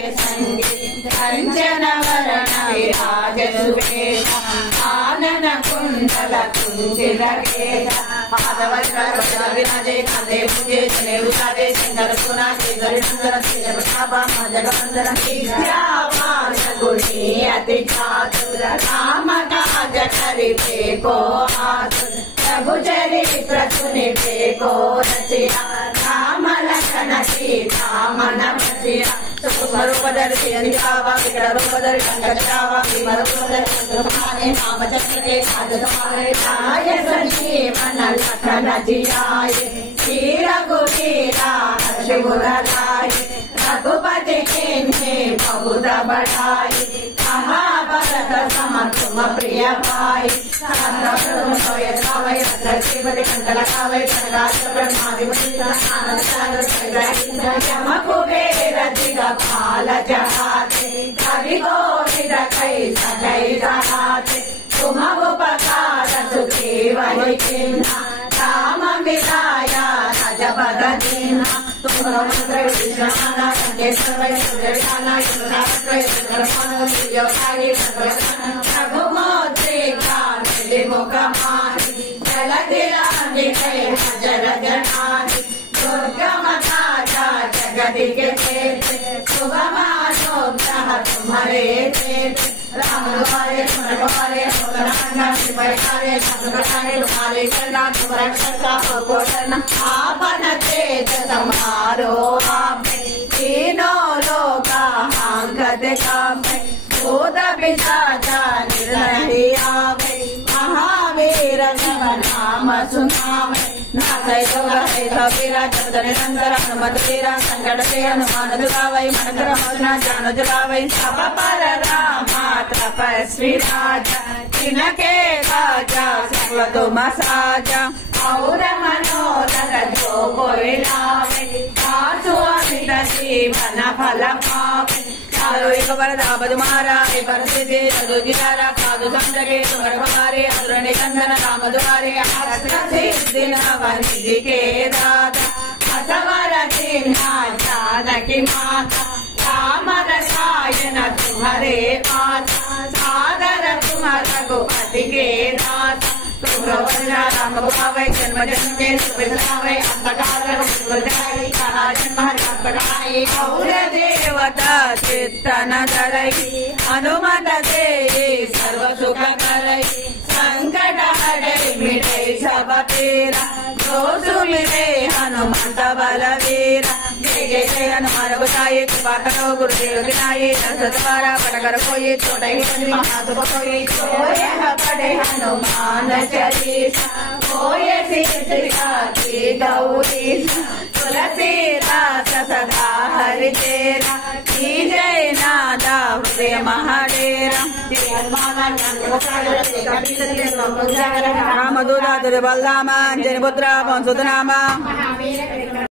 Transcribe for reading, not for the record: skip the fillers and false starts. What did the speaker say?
कंचन वरण विराज सुवेश आनन कुंडल कुंचित केश विराजे कांधे मुझे जने उतारे सिंगर सुना श्रीधर सुंदर श्री प्रतापा जगवंदन विद्यावान गुणी अति चातुर राम काज करिते को आतुर रघु चरित्र सुनिते को रचिया राम लखन सीता मन बसिया रूपधरि अंतिकावा विकट रूपधरि कंकटावा रूपधरि तुम्हारे नाम जपते साध तुम्हारे जाय संजीवन लखन जियाय श्री रघुवीरा हर्ष गुण गाय रघुपति कीन्हे बहुत बढ़ाई कहा भरत सम तुम प्रिय भाई सोय गावै शिवति कंठ लगावै सनगास ब्रह्मादि यम कुबेर दिगपाल जहाते कवि गोविद कै सकै रहाते तुम उपकार सुग्रीव चिन्हा राम मिलाया सजपद दीन्हा तुम कृष्णा संकेश्वर सुरविधाना रघुमोद्रिका मुखमाहि जलदिलानि जल जनानि दुर्गम राजा जगदिके चेते शुभमानोग्रह तुम्हारे चेते राम द्वारे तुम्हारे तुम्हारे तुम्हारे चरना तुम रक्षका हो शरण आपन तेज तुम्हारो आप तीनों लोका हांगत कामे भूत पिशाचा निर्णय आवे महावीर जब नाम सुनावे नाथै जोगै सबीरा जगत निरंतर हनुमत वीरा संकट से हनुमान दुरावै मन क्रमोचना जान जुलावै सब पर रामा तपस्वी राजा जिनके राजा सर्व तुम साजा और मनोरथ जो कोई लावे सासु अमित जीवन फल पावे एक बार दाबद मारा एक बार सिद्धि सदु जितारा साधु संजगे तुम्हारे हमारे असुर निकंदन राम दुआरे सिद्धि निधि के दादा असवर दीन्हा जानकी माता राम रसायन तुम्हारे माता सादर तुम रघुपति के दाता तुम राम भावै जन्म जन्म के सुविधावै अंतकाल और देवता चित्तन धरै हनुमत देहि सर्व सुख करै संकट हरै मिटै सब पीरा जो सुमिरै हनुमत बलवीरा जय जय जय हनुमान गोसाई कृपा करो गुरुदेव गिनाई दशरथ द्वारा पटकर कोई छोड़ै महादुख कोई सोय पढ़े हनुमान चालीसा होय सिद्धिका की गौरीसा तुलसीदास सदा हरि तेरा की जय नादा हृदय महाडेरा राम दूता बलरामा अंजनी पुत्र पवन सुत नामा